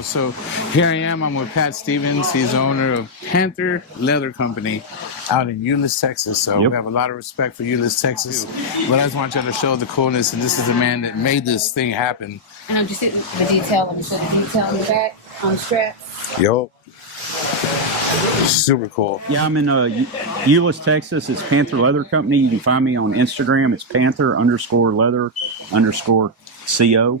channel. So here I am. I'm with Pat Stevens. He's the owner of Panther Leather Company out in Euless, Texas. So we have a lot of respect for Euless, Texas. But I just want you to show the coolness. And this is the man that made this thing happen. And just the detail. Let me show the detail on the back, on the straps. Yup. Super cool. Yeah, I'm in Euless, Texas. It's Panther Leather Company. You can find me on Instagram. It's Panther_leather_co.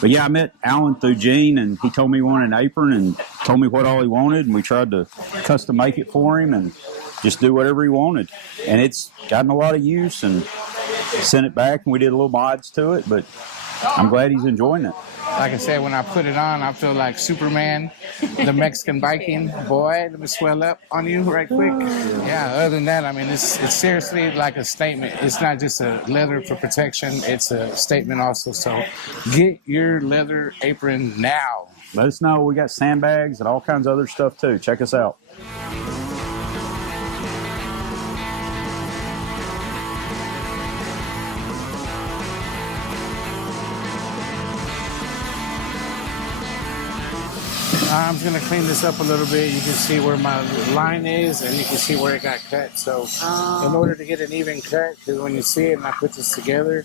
But yeah, I met Alan through Gene, and he told me he wanted an apron and told me what all he wanted, and we tried to custom make it for him and just do whatever he wanted. And it's gotten a lot of use, and sent it back, and we did a little mods to it, but I'm glad he's enjoying it. Like I said, when I put it on, I feel like Superman, the Mexican Viking. Boy, let me swell up on you right quick. Yeah, other than that, I mean, it's seriously like a statement. It's not just a leather for protection. It's a statement also. So get your leather apron now. Let us know. We got sandbags and all kinds of other stuff too. Check us out. I'm just going to clean this up a little bit. You can see where my line is, and you can see where it got cut. So in order to get an even cut, because when you see it and I put this together,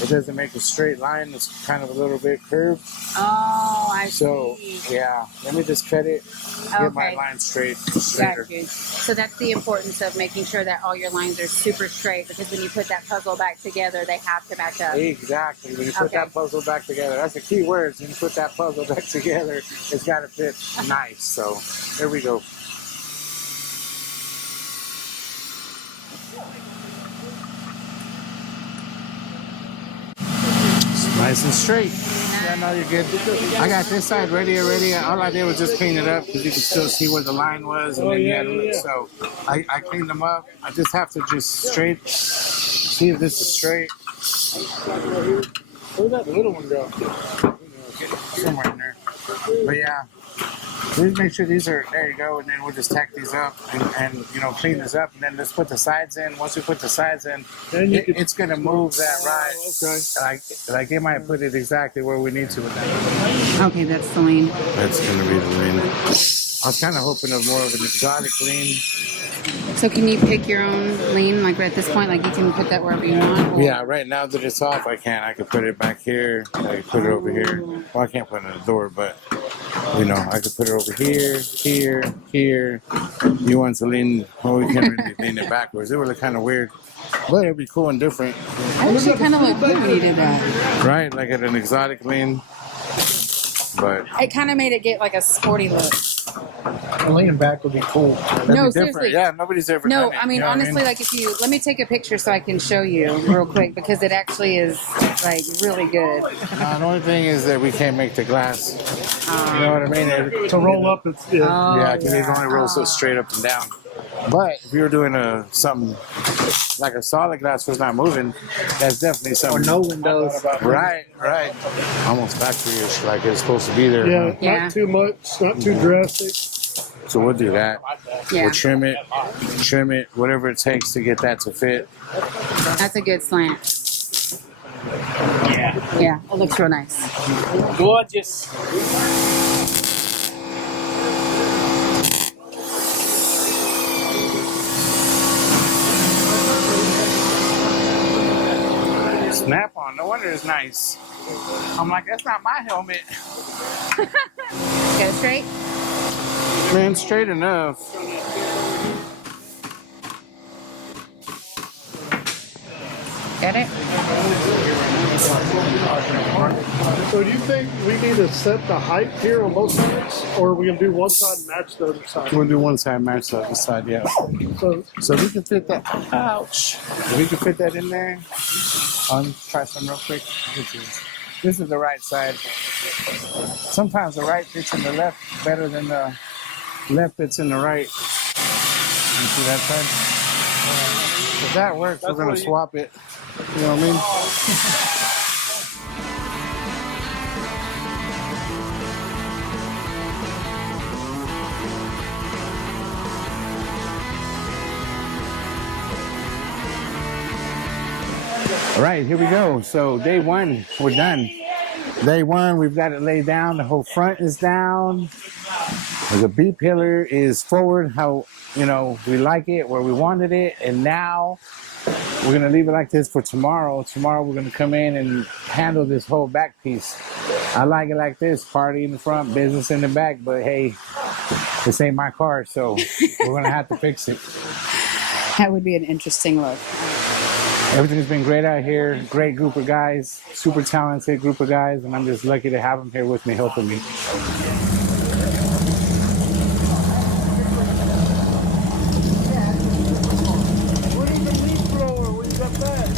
it doesn't make a straight line. It's kind of a little bit curved. Oh, I see. So, yeah, let me just cut it, get my line straighter. Got you. So that's the importance of making sure that all your lines are super straight, because when you put that puzzle back together, they have to match up. Exactly. When you put that puzzle back together, that's the key words. When you put that puzzle back together, it's got to fit nice. So, there we go. Nice and straight. Yeah, no, you're good. I got this side ready already. All I did was just clean it up because you can still see where the line was. And So I cleaned them up. I just have to just see if this is straight. Where'd that little one go? Somewhere in there. But yeah. Please make sure these are, there you go, and then we'll just tack these up and you know, clean this up, and then let's put the sides in. Once we put the sides in, it's going to move that right. Okay. Like it might put it exactly where we need to with that. Okay, that's the lean. That's going to be the lean. I was kind of hoping of more of an exotic lean. So can you pick your own lean, like at this point, like you can put that wherever you want? Or? Yeah, right now that it's off, I can. I could put it back here. I could put it over here. Well, I can't put it in the door, but you know, I could put it over here, here, here. You want to lean, well, we can't really lean it backwards. It would look kind of weird, but it'd be cool and different. I wish it kind of looked good when you did that. Right, like at an exotic lean. But it kind of made it get like a sporty look. Leaning back would be cool. That'd no, be seriously. Yeah, nobody's ever No, done it, I mean, you know honestly, like if you, let me take a picture so I can show you real quick, because it actually is like really good. The only thing is that we can't make the glass. You know what I mean? To roll up, it's because these only roll so straight up and down. But if you were doing something like a solid glass was not moving, that's definitely something. Or no windows. Right. Almost factory-ish, like it's supposed to be there. Yeah, not too much, not too drastic. So we'll do that. Yeah. We'll trim it, whatever it takes to get that to fit. That's a good slant. Yeah, it looks real nice. Gorgeous. Snap on, no wonder it's nice. I'm like, that's not my helmet. Go straight? Man, straight enough. Get it? So do you think we need to set the height here on both sides, or are we going to do one side and match the other side? We'll do one side, match the other side, yeah. So we can fit that, ouch. We can fit that in there. Try some real quick. This is the right side. Sometimes the right fits in the left better than the left fits in the right. You see that side? If that works, we're going to swap it. You know what I mean? All right, here we go. So day one, we're done. Day one, we've got it laid down. The whole front is down. The B pillar is forward how, you know, we like it, where we wanted it. And now we're going to leave it like this for tomorrow. Tomorrow we're going to come in and handle this whole back piece. I like it like this, party in the front, business in the back. But hey, this ain't my car, so we're going to have to fix it. That would be an interesting look. Everything's been great out here. Great group of guys, super talented group of guys, and I'm just lucky to have them here with me, helping me. What is the leaf thrower when you got that?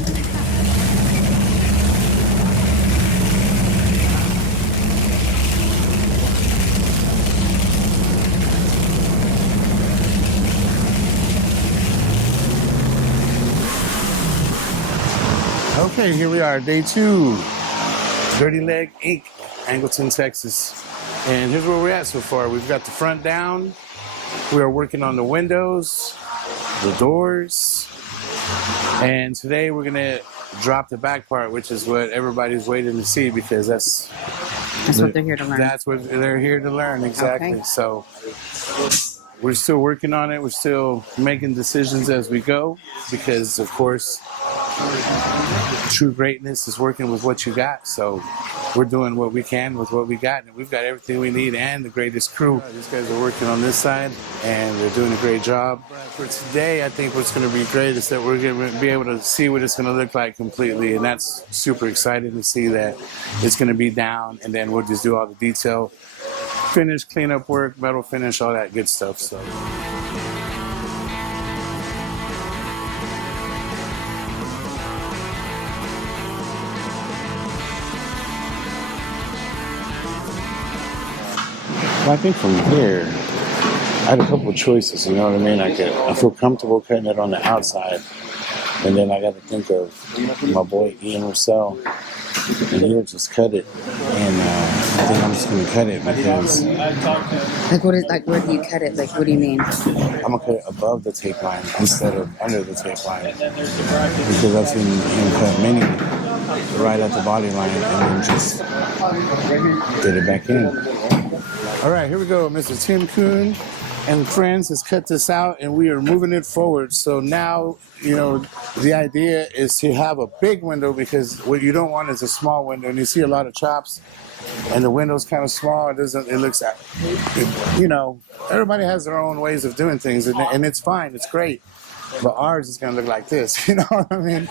Okay, here we are, day 2. Dirty Leg Inc., Angleton, Texas. And here's where we're at so far. We've got the front down. We are working on the windows, the doors. And today we're gonna drop the back part, which is what everybody's waiting to see, because that's what they're here to learn. That's what they're here to learn, exactly. Okay. So we're still working on it. We're still making decisions as we go, because of course, true greatness is working with what you got. So we're doing what we can with what we got, and we've got everything we need and the greatest crew. These guys are working on this side, and they're doing a great job. For today, I think what's going to be great is that we're going to be able to see what it's going to look like completely, and that's super exciting to see that it's going to be down, and then we'll just do all the detail, finish, cleanup work, metal finish, all that good stuff. So. Well, I think from here, I had a couple of choices, you know what I mean? I feel comfortable cutting it on the outside, and then I got to think of my boy Ian Russell, and he'll just cut it, and I think I'm just going to cut it because... Where do you cut it? Like, what do you mean? I'm going to cut it above the tape line instead of under the tape line, because I've seen him cut many right at the body line and then just get it back in. All right, here we go. Mr. Tim Kuhn and friends has cut this out, and we are moving it forward. So now, you know, the idea is to have a big window, because what you don't want is a small window. And you see a lot of chops, and the window's kind of small. It looks, you know, everybody has their own ways of doing things, and it's fine. It's great. But ours is going to look like this, you know what I mean?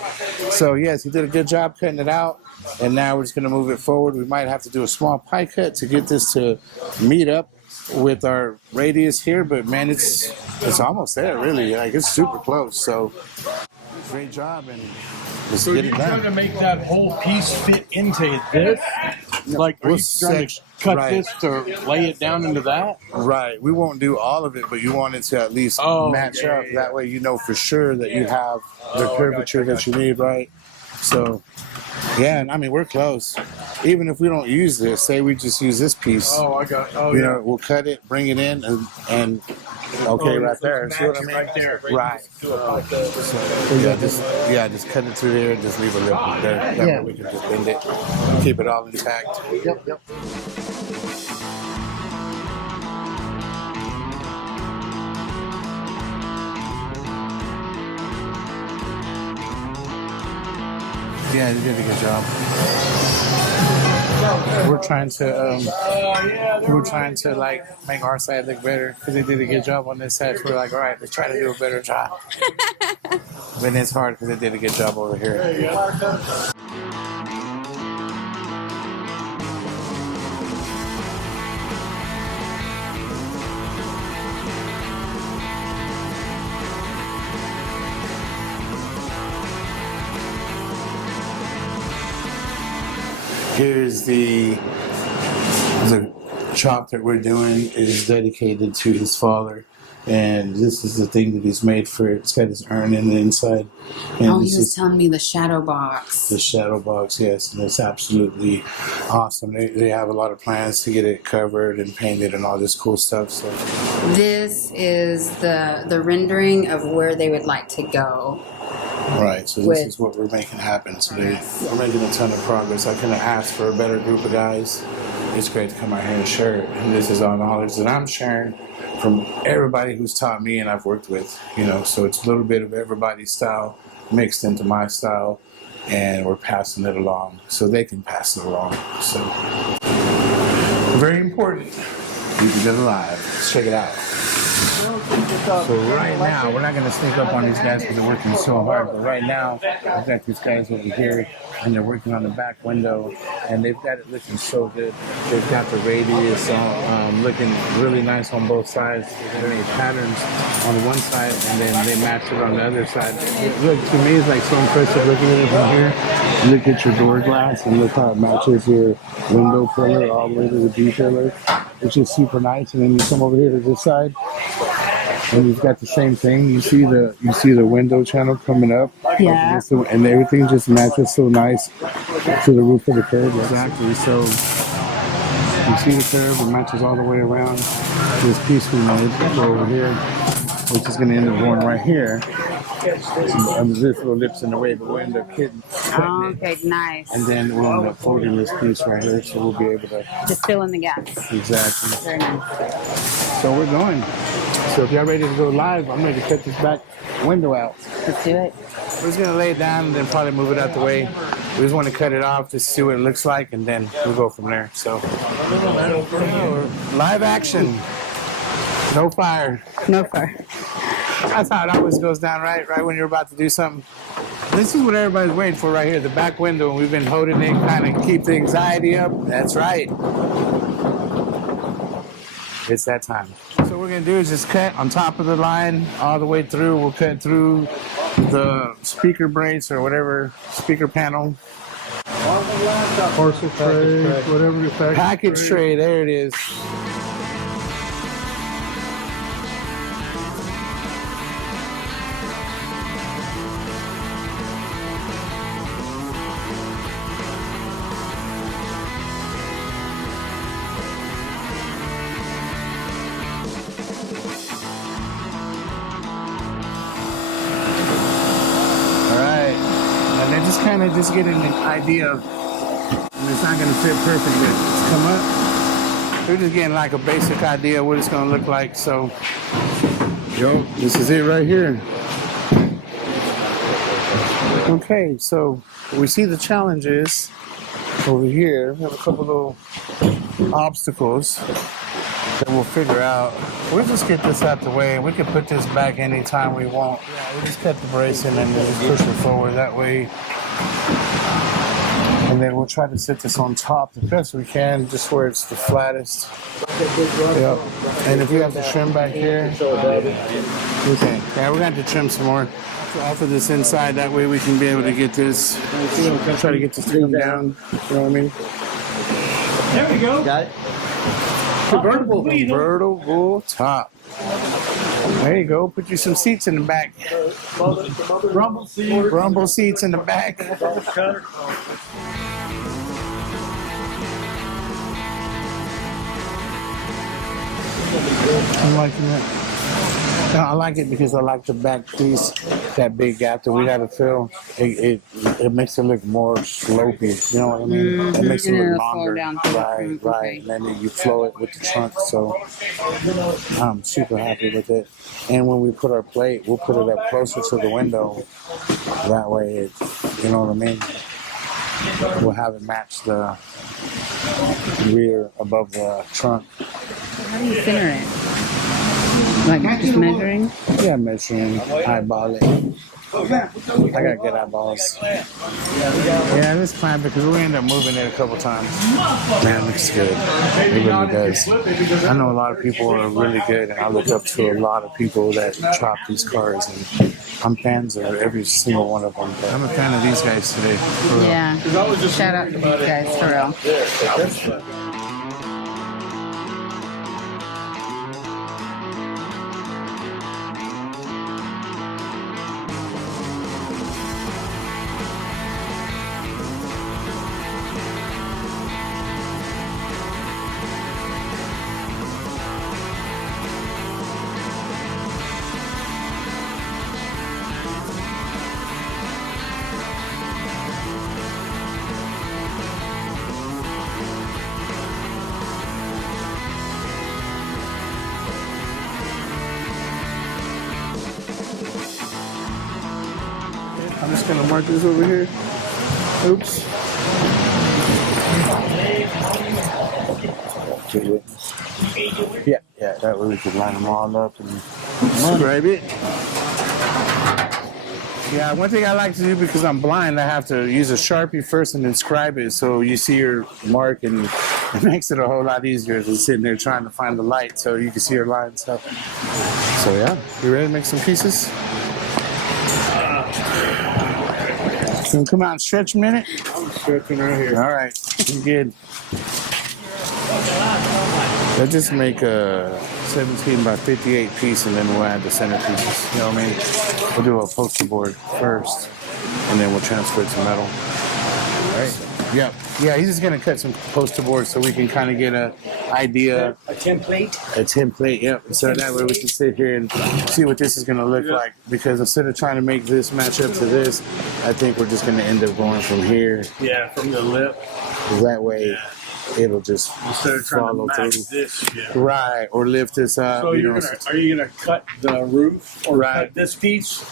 So, yes, he did a good job cutting it out, and now we're just going to move it forward. We might have to do a small pie cut to get this to meet up with our radius here, but, man, it's almost there, really. Like, it's super close, so great job, and let's get it done. So you're trying to make that whole piece fit into this? Like, are you trying to cut this to lay it down into that? Right. We won't do all of it, but you want it to at least match up. Yeah. That way you know for sure that you have the curvature that you need, right? So, yeah, and I mean, we're close. Even if we don't use this, say we just use this piece. You know, we'll cut it, bring it in, and right there. See what I mean? Right there. Right. So, just cut it through there and just leave a lip there. That way we can just bend it, keep it all intact. Yep. Yeah, you did a good job. We're trying to like make our side look better, because they did a good job on this side. So we're like, all right, let's try to do a better job. But it's hard because they did a good job over here. Here's the chop that we're doing is dedicated to his father, and this is the thing that he's made for. It's got his urn in the inside. And he was telling me the shadow box. The shadow box, yes, and it's absolutely awesome. They have a lot of plans to get it covered and painted and all this cool stuff. So this is the rendering of where they would like to go. Right, so this is what we're making happen today. We're making a ton of progress. I couldn't ask for a better group of guys. It's great to come out here and share it. And this is all knowledge that I'm sharing from everybody who's taught me and I've worked with. You know, so it's a little bit of everybody's style mixed into my style, and we're passing it along so they can pass it along. So very important. You can get it live. Let's check it out. So right now, we're not going to sneak up on these guys because they're working so hard, but right now, I've got these guys over here, and they're working on the back window, and they've got it looking so good. They've got the radius looking really nice on both sides. They're made patterns on one side, and then they match it on the other side. Look, to me, it's like so impressive looking at it from here. Look at your door glass, and look how it matches your window pillar all the way to the B pillar. It's just super nice. And then you come over here to this side, and you've got the same thing. You see the window channel coming up. Yeah. And everything just matches so nice to the roof of the curb. Exactly. So you see the curb, it matches all the way around. This piece we made over here, which is going to end up going right here. And this little lips in the way, but we'll end up cutting Okay, nice. and then we'll end up folding this piece right here, so we'll be able to Just fill in the gaps. exactly. Very nice. So we're going. So if y'all ready to go live, I'm ready to cut this back window out. Let's do it. We're just gonna lay it down and then probably move it out the way. We just want to cut it off just to see what it looks like, and then we'll go from there. So live action. No fire. No fire. That's how it always goes down, right? Right when you're about to do something. This is what everybody's waiting for right here, the back window. And we've been holding it, kind of keep the anxiety up. That's right. It's that time. So what we're going to do is just cut on top of the line all the way through. We'll cut through the speaker brace or whatever, speaker panel. Parcel tray, whatever the Package tray, there it is. Just getting an idea of, and it's not going to fit perfectly. It's come up. We're just getting like a basic idea of what it's going to look like. So, this is it right here. Okay, so we see the challenges over here. We have a couple little obstacles that we'll figure out. We'll just get this out the way. We can put this back anytime we want. Yeah, we'll just cut the brace in and just push it forward that way. And then we'll try to sit this on top the best we can, just where it's the flattest. Yep. And if we have to trim back here, okay. Yeah, we're going to have to trim some more off of this inside. That way we can be able to get this, try to get this to come down. You know what I mean? There we go. Got it? Convertible top. There you go. Put you some seats in the back. Rumble seats in the back. I'm liking that. No, I like it because I like the back piece, that big gap that we got to fill. It makes it look more slopey. You know what I mean? Mm-hmm. It makes it And look it'll longer. flow down. Right, Okay. right. And then you flow it with the trunk. So I'm super happy with it. And when we put our plate, we'll put it up closer to the window. That way, it, you know what I mean? We'll have it match the rear above the trunk. How do you center it? Like just measuring? Yeah, measuring, eyeball it. I got good eyeballs. Yeah, let's climb because we end up moving it a couple times. Man, it looks good. It really does. I know a lot of people are really good, and I look up to a lot of people that chop these cars, and I'm fans of every single one of them. But I'm a fan of these guys today. For real. Yeah. Shout out to these guys for real. just gonna mark this over here. Oops. Yeah, that way we can line them all up and scribe it. Yeah, one thing I like to do because I'm blind, I have to use a Sharpie first and then scribe it so you see your mark, and it makes it a whole lot easier than sitting there trying to find the light so you can see your line stuff. So yeah, you ready to make some pieces? Can you come out and stretch a minute? I'm stretching right here. All right, you good. Let's just make a 17 by 58 piece, and then we'll add the center pieces. You know what I mean? We'll do a poster board first, and then we'll transfer it to metal. All right. Yep. Yeah, he's just gonna cut some poster board so we can kind of get a idea. A template. A template. Yep. So that way we can sit here and see what this is gonna look like. Because instead of trying to make this match up to this, I think we're just gonna end up going from here. Yeah, from the lip. That way. It'll just Instead of trying follow to match through. this shit. Right, or lift this up. So you you're know, gonna, are you gonna cut the roof or Right. cut this piece?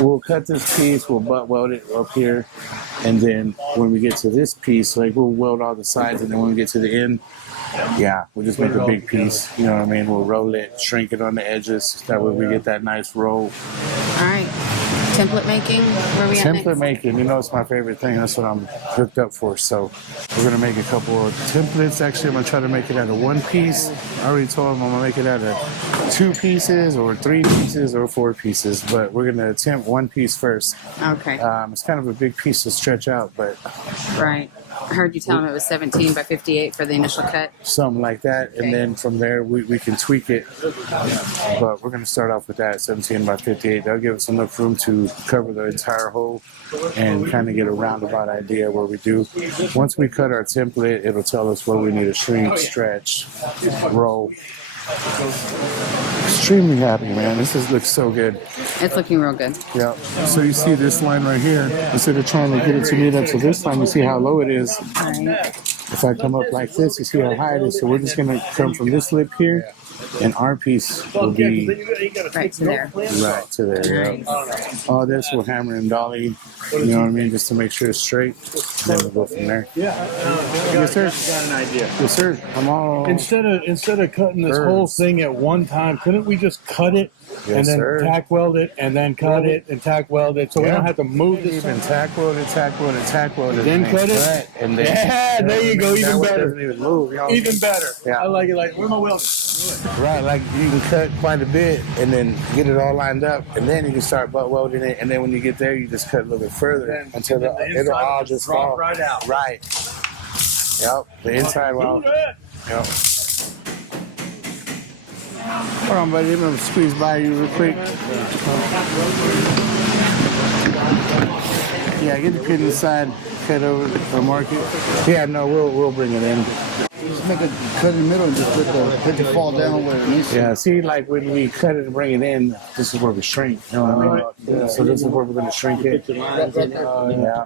we'll cut this piece, we'll butt weld it up here, and then when we get to this piece, like we'll weld all the sides, and then when we get to the end, yeah, we'll just make a big piece. You know what I mean? We'll roll it, shrink it on the edges. That way we get that nice roll. All right. Template making. Where we at Template next? making, you know, it's my favorite thing. That's what I'm hooked up for. So we're gonna make a couple of templates. Actually, I'm gonna try to make it out of one piece. I already told him I'm gonna make it out of 2 pieces or 3 pieces or 4 pieces, but we're gonna attempt 1 piece first. Okay. It's kind of a big piece to stretch out, but Right. I heard you tell him it was 17 by 58 for the initial cut. something like that. And then from there, we can tweak it. But we're going to start off with that 17 by 58. That'll give us enough room to cover the entire hole and kind of get a roundabout idea where we do. Once we cut our template, it'll tell us where we need to shrink, stretch, roll. Extremely happy, man. Looks so good. It's looking real good. Yeah. So you see this line right here. Instead of trying to get it to meet up to this line, you see how low it is. Right. If I come up like this, you see how high it is. So we're just going to come from this lip here, and our piece will be Right to there. right to there. Yeah. All this we'll hammer and dolly, you know what I mean, just to make sure it's straight. Then we'll go from there. Yes, sir. Got an idea. Yes, sir. I'm all. Instead of cutting this Birds. whole thing at one time, couldn't we just cut it and Yes, then sir. tack weld it and then cut it and tack weld it so we Yeah. don't have to move this Even thing? tack weld it, Then next cut it? cut, and then Yeah, there you go, even that way it better. doesn't even move. You know? Even better. Yeah. I like it. Like, where's my welding? Right, like you can cut quite a bit and then get it all lined up, and then you can start butt welding it, and then when you get there, you just cut a little bit further Then- until then the it'll inside all will just drop fall right out. Right. Yep. The inside will. Do that. Yep. Hold on, buddy. I'm gonna squeeze by you real quick. Yeah, get the pin inside, cut over or mark it. Yeah, no, we'll bring it in. Just make a cut in the middle and just let the fall down where it needs to. Yeah, see, like when we cut it and bring it in, this is where we shrink. You know what I mean? So this is where we're going to shrink it. Yeah.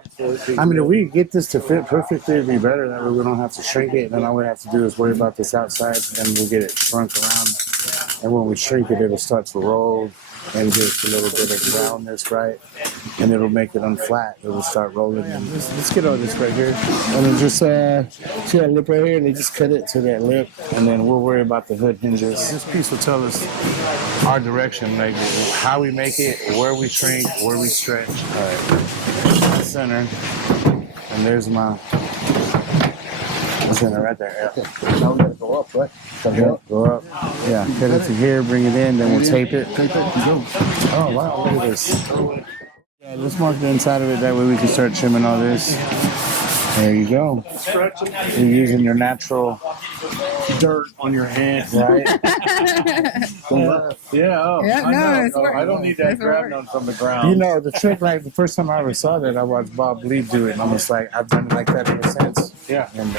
I mean, if we get this to fit perfectly, it'd be better. That way we don't have to shrink it. Then all we have to do is worry about this outside, and we'll get it shrunk around. And when we shrink it, it'll start to roll and give us a little bit of roundness, right? And it'll make it unflat. It'll start rolling. And let's get all this right here. And then just see that lip right here, and they just cut it to that lip, and then we'll worry about the hood hinges. This piece will tell us our direction, like how we make it, where we shrink, where we stretch. All right, center, and there's my center right there. Yeah. Now we gotta go up, right? Yeah, go up. Yeah, cut it to here, bring it in, then we'll tape it. Tape it and go. Oh wow, look at this. Yeah, let's mark the inside of it, that way we can start trimming all this. There you go. You're using your natural Dirt on your hand. right? Yeah. Oh, Yeah, I no, know. it's work. I don't need that It's grab work. none from the ground. You know, the trick, like the first time I ever saw that, I watched Bob Lee do it, and I'm just like, I've done it like that ever since. Yeah. And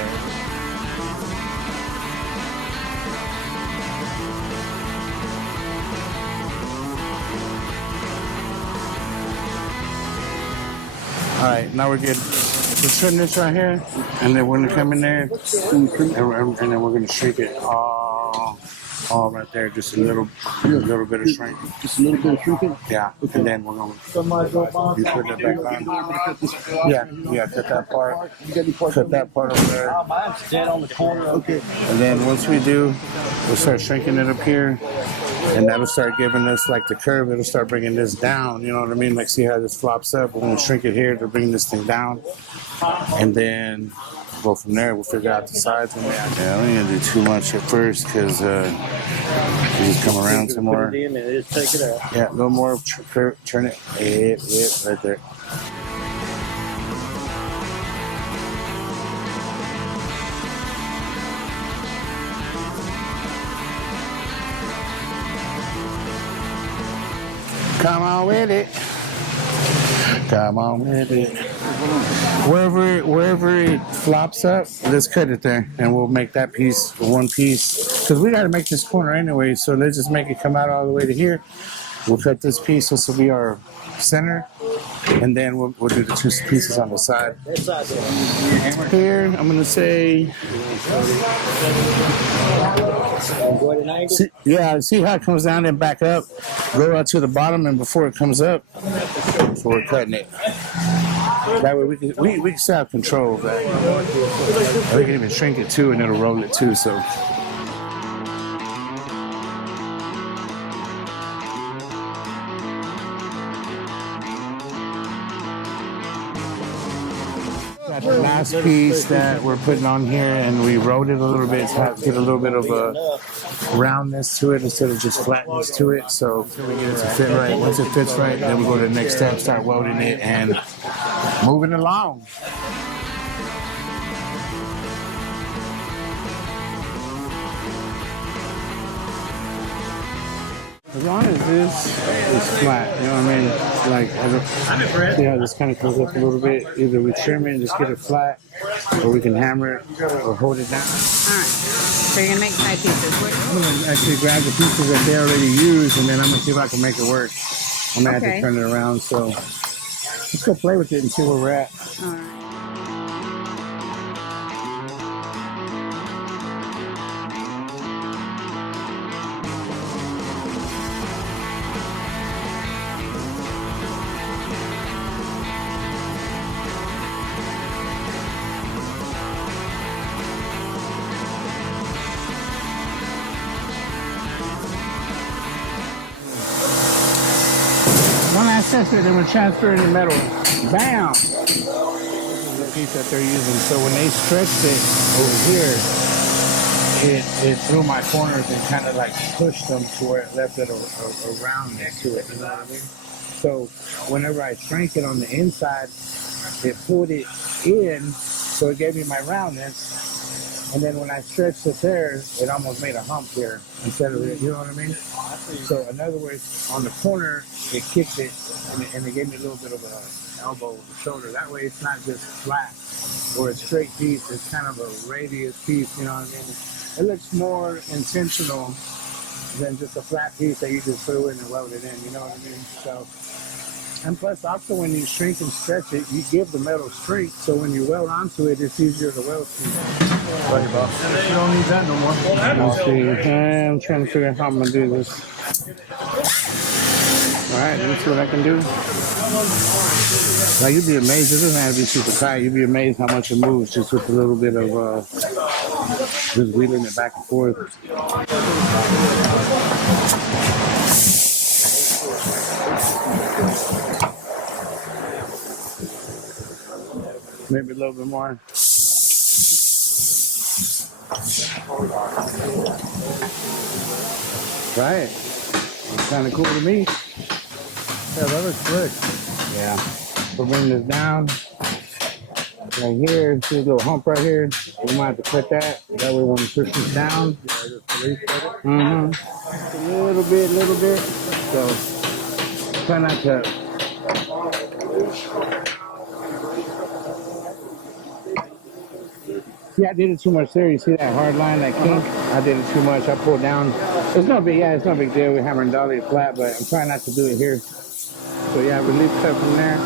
all right, now we're good. We'll trim this right here, and then we're gonna come in there, and then we're gonna shrink it all all right there, just a little bit of shrink. Just a little bit of shrinking. Yeah, and then we're gonna you put that back on. Yeah, cut that part. Cut that part over there. Mine's dead on the corner. Okay. And then once we do, we'll start shrinking it up here, and that'll start giving us like the curve. It'll start bringing this down. You know what I mean? Like, see how this flops up? We're gonna shrink it here to bring this thing down, and then go from there. We'll figure out the sides. Yeah, we ain't gonna do too much at first because we just come around some more. Put it in and just take it out. Yeah, a little more. Turn it. Yeah, right there. Come on with it. Come on with it. Wherever it flops up, let's cut it there, and we'll make that piece one piece. Because we got to make this corner anyway, so let's just make it come out all the way to here. We'll cut this piece. This will be our center, and then we'll do the two pieces on the side. Here, I'm gonna say. See how it comes down and back up. Go out to the bottom, and before it comes up, so we're cutting it. That way we can still have control of that. We can even shrink it too, and it'll roll it too. So. Got the last piece that we're putting on here, and we wrote it a little bit to get a little bit of a roundness to it instead of just flatness to it. So we get it to fit right. Once it fits right, then we go to the next step, start welding it and moving along. As long as this is flat, you know what I mean? Like, see how this kind of comes up a little bit? Either we trim it and just get it flat, or we can hammer it or hold it down. All right. So you're gonna make 5 pieces. I'm gonna actually grab the pieces that they already used, and then I'm gonna see if I can make it work. I'm gonna have to turn it around, so let's go play with it and see where we're at. All right. One last test it, then we'll transfer it in metal. Bam! This is the piece that they're using. So when they stretched it over here, it threw my corners and kind of like pushed them to where it left it a roundness to it. You know what I mean? So whenever I shrank it on the inside, it pulled it in, so it gave me my roundness. And then when I stretched it there, it almost made a hump here instead of it. You know what I mean? So in other words, on the corner, it kicked it, and it gave me a little bit of an elbow with the shoulder. That way, it's not just flat or a straight piece. It's kind of a radius piece. You know what I mean? It looks more intentional than just a flat piece that you just threw in and welded in. You know what I mean? So. And plus, also, when you shrink and stretch it, you give the metal strength, so when you weld onto it, it's easier to weld to. Sorry, boss. You don't need that no more. Let's see. I'm trying to figure out how I'm going to do this. All right, let me see what I can do. Like, you'd be amazed. It doesn't have to be super tight. You'd be amazed how much it moves just with a little bit of just wheeling it back and forth. Maybe a little bit more. Right. Kind of cool to me. Yeah, that looks good. Yeah. So bring this down. Right here, see a little hump right here. We might have to cut that. That way when we push this down. A little bit. So try not to. See, I did it too much there. You see that hard line, that kink? I did it too much. I pulled down. It's no big deal. We hammer and dolly it flat, but I'm trying not to do it here. So yeah, release cut from there.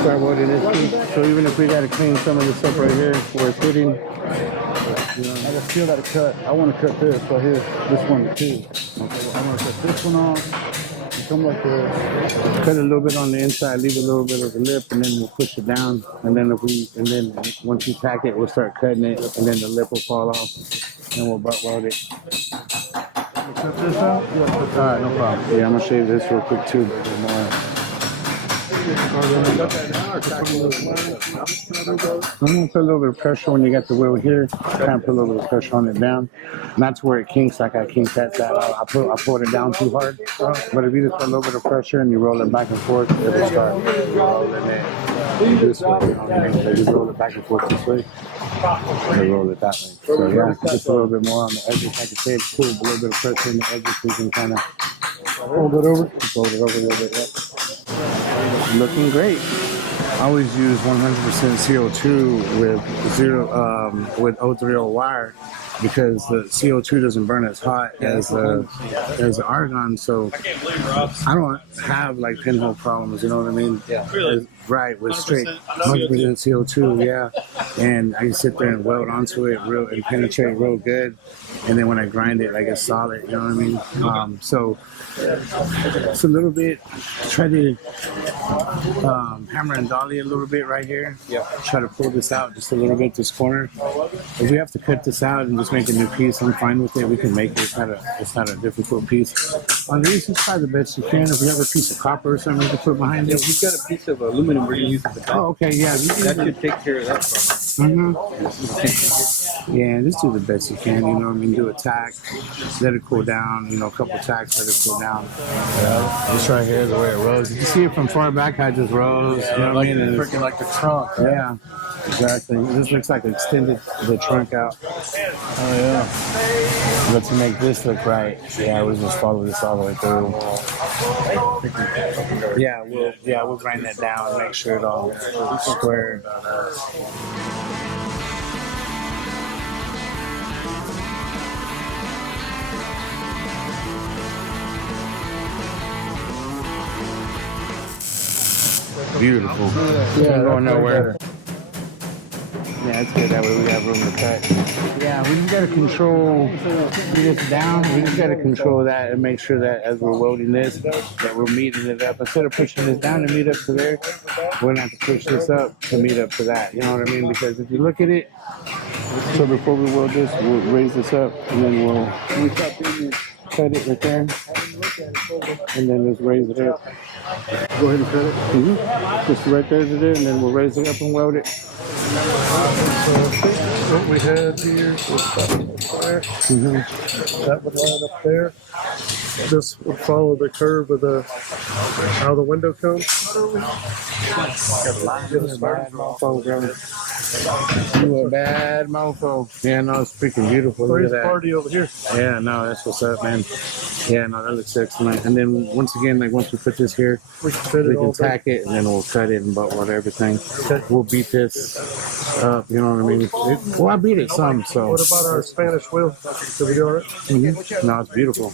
Start welding this piece. So even if we got to clean some of this up right here where it's hitting, I just still got to cut. I want to cut this right here. This one too. Okay, I want to cut this one off. Come like this. Cut a little bit on the inside, leave a little bit of the lip, and then we'll push it down. And then once you tack it, we'll start cutting it, and then the lip will fall off, and we'll butt weld it. Cut this out? All right, no problem. Yeah, I'm gonna shave this real quick too. I'm gonna put a little bit of pressure when you got the wheel here. Kind of put a little bit of pressure on it down, not to where it kinks like I kinked that side. I pulled it down too hard. But if you just put a little bit of pressure and you roll it back and forth, it'll start rolling it this way. You know what I mean? So you roll it back and forth this way, and roll it that way. So yeah, just a little bit more on the edges. Like I said, cool. A little bit of pressure on the edges so you can kind of hold it over. Fold it over a little bit. Yep. Looking great. I always use 100% CO2 with with O3O wire because the CO2 doesn't burn as hot as the argon, so I don't have like pinhole problems. You know what I mean? Yeah. Right, with straight 100% CO2. Yeah, and I can sit there and weld onto it and penetrate real good, and then when I grind it, like it's solid. You know what I mean? So it's a little bit. Try to hammer and dolly a little bit right here. Yeah. Try to pull this out just a little bit, this corner. If we have to cut this out and just make a new piece, I'm fine with it. We can make it. It's not a difficult piece. On these, just try the best you can. If you have a piece of copper or something, you can put behind it. We've got a piece of aluminum we're gonna use at the back. Oh, okay, yeah. That should take care of that problem. Yeah, just do the best you can. You know what I mean? Do a tack, let it cool down. You know, a couple tacks, let it cool down. This right here is the way it rose. You can see it from far back how it just rose. You know what I mean? Freaking like the trunk. Yeah, exactly. This looks like extended the trunk out. Oh yeah. But to make this look right, yeah, we'll just follow this all the way through. Yeah, we'll grind that down and make sure it all square. Beautiful. Yeah, going nowhere. Yeah, it's good. That way we have room to cut. Yeah, we just gotta control this down. We just gotta control that and make sure that as we're welding this, that we're meeting it up. Instead of pushing this down to meet up to there, we're gonna have to push this up to meet up to that. You know what I mean? Because if you look at it, so before we weld this, we'll raise this up and then we'll cut it right there, and then just raise it up. Go ahead and cut it. Just right there to there, and then we'll raise it up and weld it. What we had here was there. That would line up there. This would follow the curve of how the window comes. You a bad mofo. Yeah, no, it's freaking beautiful. Look at that. Party over here. Yeah, no, that's what's up, man. Yeah, no, that looks excellent. And then once again, like once we put this here, we can tack it and then we'll cut it and butt weld everything. Okay. We'll beat this up, you know what I mean? Well, I beat it some, so. What about our Spanish wheel? Did we do all right? Mm-hmm. No, it's beautiful.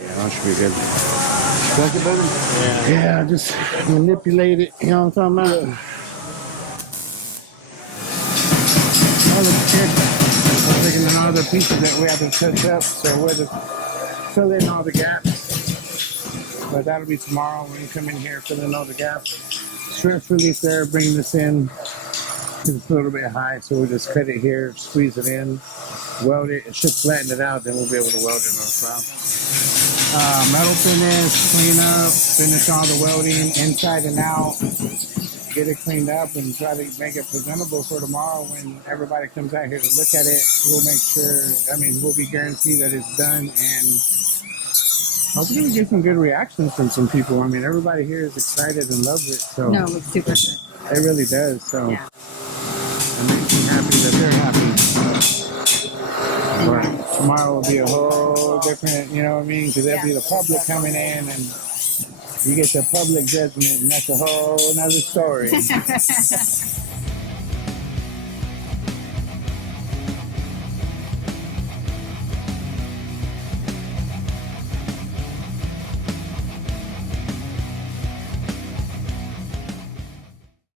Yeah, that should be good. Like it better? Yeah, just manipulate it, you know what I'm talking about? I'm taking in all the pieces that we have to touch up, so we'll just fill in all the gaps. But that'll be tomorrow when we come in here, fill in all the gaps. Strip release there, bring this in. It's a little bit high, so we'll just cut it here, squeeze it in, weld it. It should flatten it out, then we'll be able to weld it on the front. Metal finish, clean up, finish all the welding inside and out. Get it cleaned up and try to make it presentable for tomorrow when everybody comes out here to look at it. We'll make sure, we'll be guaranteed that it's done, and hopefully we get some good reactions from some people. Everybody here is excited and loves it. So No, it looks super good. it really does. So Yeah. it makes me happy that they're happy. But tomorrow will be a whole different, you know what I mean? Because there'll be the public coming in and you get the public judgment, and that's a whole nother story.